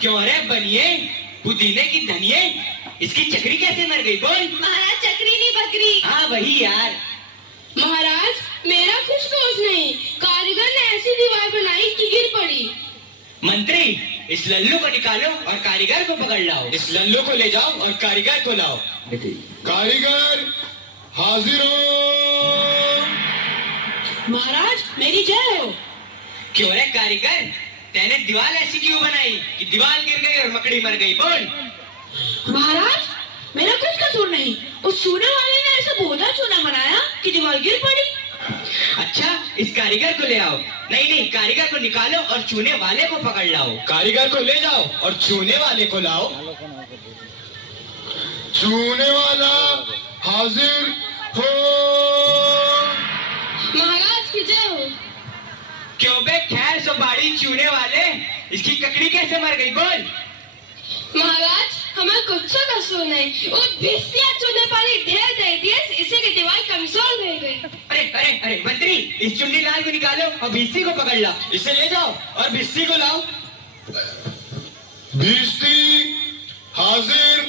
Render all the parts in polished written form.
क्यों रे बनिए, पुदीने की धनिये, इसकी चक्री कैसे मर गई बोल? महाराज चक्री नहीं बकरी। हाँ वही यार। महाराज मेरा कुछ दोष नहीं, कारीगर ने ऐसी दीवार बनाई कि गिर पड़ी। मंत्री इस लल्लू को निकालो और कारीगर को पकड़ लाओ। इस लल्लू को ले जाओ और कारीगर को लाओ। कारीगर हाजिर हो। महाराज मेरी जय हो। क्यों रे कारीगर, तेने दीवार ऐसी क्यों बनाई कि दीवार गिर गई और मकड़ी मर गई बोल? महाराज मेरा कुछ कसूर नहीं, उस चूने वाले ने ऐसा बोधा चूना बनाया कि दीवार गिर पड़ी। अच्छा इस कारीगर को ले आओ। नहीं कारीगर को निकालो और चूने वाले को पकड़ लाओ। कारीगर को ले जाओ और चूने वाले को लाओ। चूने वाला हाजिर हो। महाराज की जय हो। क्यों बे खैर सुपारी चूने वाले, इसकी ककड़ी कैसे मर गई बोल? महाराज हमें कुछ कसूर नहीं, वो भिस्तिया चूने पानी ढेर दे दिए, इसे की दीवार कमजोर रह गई। अरे मंत्री इस चुन्नी लाल को निकालो और भिस्ती को पकड़ लाओ। इसे ले जाओ और भिस्ती को लाओ। भिस्ती हाजिर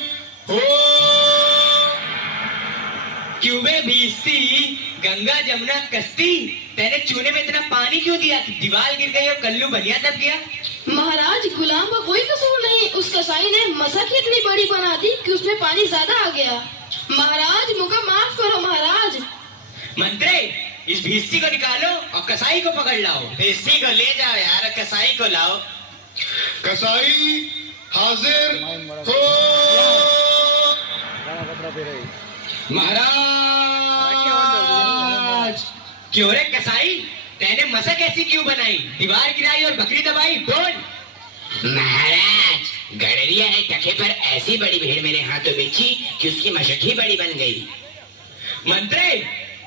हो। क्यों बे भिस्ती, गंगा जमुना कश्ती, तेने चूने में इतना पानी क्यों दिया कि दीवार गिर गई और कल्लू बनिया दब गया? महाराज गुलाम का कोई कसूर नहीं, उस कसाई ने मसक इतनी बड़ी बना दी कि उसमें पानी ज्यादा आ गया। महाराज मुझे माफ करो महाराज। मंत्री इस भिस्ती को निकालो और कसाई को पकड़ लाओ। भिस्ती को ले जाओ यार, कसाई को लाओ। कसाई हाजिर हो। महाराज क्यों रे कसाई, तेने मसक ऐसी क्यों बनाई, दीवार गिराई और बकरी दबाई बोल? महाराज गडरिया ने टके पर ऐसी बड़ी भीड़ मेरे हाथों बिछी कि उसकी मशक ही बड़ी बन गई। मंत्री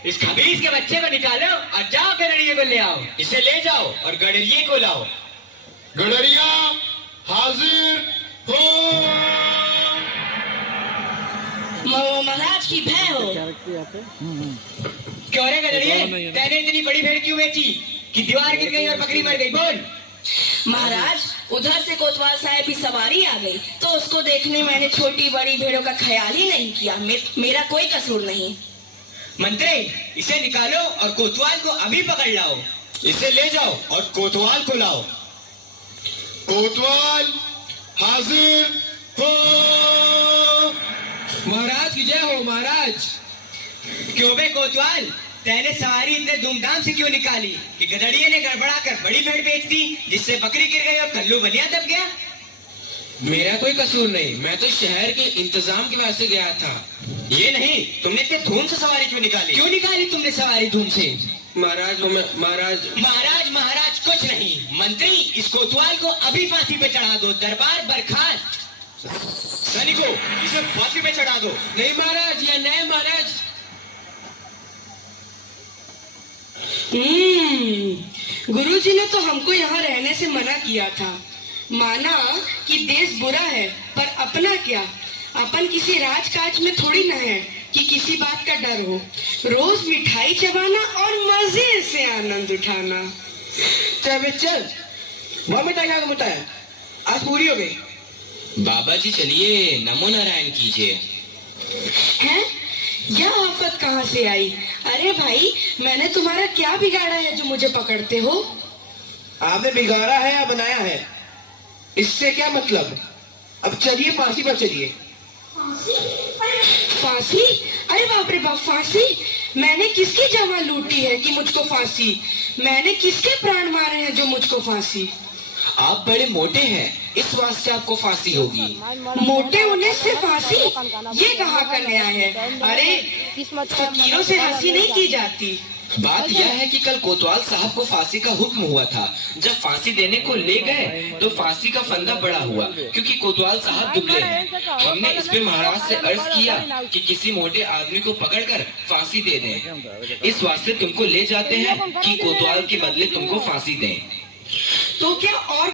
इस खबीज के बच्चे को निकालो और जाओ गडरिये को ले आओ। इसे ले जाओ और गडरिये को लाओ। गडरिया हाजिर हो। महाराज की भय हो। क्यों रे गडरिये, तेने इतनी बड़ी भेड़ क्यों बेची कि दीवार गिर गई और बकरी मर गई बोल? महाराज उधर से कोतवाल साहब की सवारी आ गई तो उसको देखने मैंने छोटी बड़ी भेड़ों का ख्याल ही नहीं किया। मेरा कोई कसूर नहीं। मंत्री इसे निकालो और कोतवाल को अभी पकड़ लाओ। इसे ले जाओ और कोतवाल को लाओ। कोतवाल हाजिर हो। महाराज की जय हो। महाराज क्यों बे कोतवाल, तेने सवारी इतने धूमधाम से क्यों निकाली कि गधड़िये ने गड़बड़ा कर बड़ी भेड़ बेच दी, जिससे बकरी गिर गई और कल्लू बनिया दब गया? मेरा कोई कसूर नहीं, मैं तो शहर के इंतजाम के वास्ते गया था। ये नहीं, तुमने इतने धूम से सवारी क्यों निकाली? क्यों निकाली तुमने सवारी धूम से? महाराज कुछ नहीं। मंत्री इस कोतवाल को अभी फांसी पे चढ़ा दो, दरबार बर्खास्त। सैनिकों इसे फांसी पे चढ़ा दो। नहीं महाराज, या नहीं महाराज। गुरुजी ने तो हमको यहाँ रहने से मना किया था। माना कि देश बुरा है पर अपना क्या, अपन किसी राजकाज में थोड़ी ना है कि किसी बात का डर हो। रोज मिठाई चबाना और मजे से आनंद उठाना। चल वह मिठाई खा के बताया, आज पूरी हो गई। बाबा जी चलिए नमो नारायण कीजिए। हैं? यह आफत कहाँ से आई? अरे भाई मैंने तुम्हारा क्या बिगाड़ा है जो मुझे पकड़ते हो? आपने बिगाड़ा है या बनाया है, इससे क्या मतलब। अब चलिए फांसी पर चलिए। फांसी? अरे बाप रे बाप, फांसी? मैंने किसकी जमा लूटी है कि मुझको फांसी? मैंने किसके प्राण मारे हैं जो मुझको फांसी? आप बड़े मोटे हैं, इस वास्ते आपको फांसी होगी। मोटे होने से फांसी? ये कहाँ का न्याय है? अरे फकीरों से हंसी नहीं की जाती। बात यह है कि कल कोतवाल साहब को फांसी का हुक्म हुआ था। जब फांसी देने को ले गए तो फांसी का फंदा बड़ा हुआ, क्योंकि कोतवाल साहब दुबले हैं। हमने इस पे महाराज से अर्ज किया कि किसी मोटे आदमी को पकड़कर फांसी दे दें। इस वास्ते तुमको ले जाते हैं कि कोतवाल के बदले तुमको फांसी दें। तो क्या और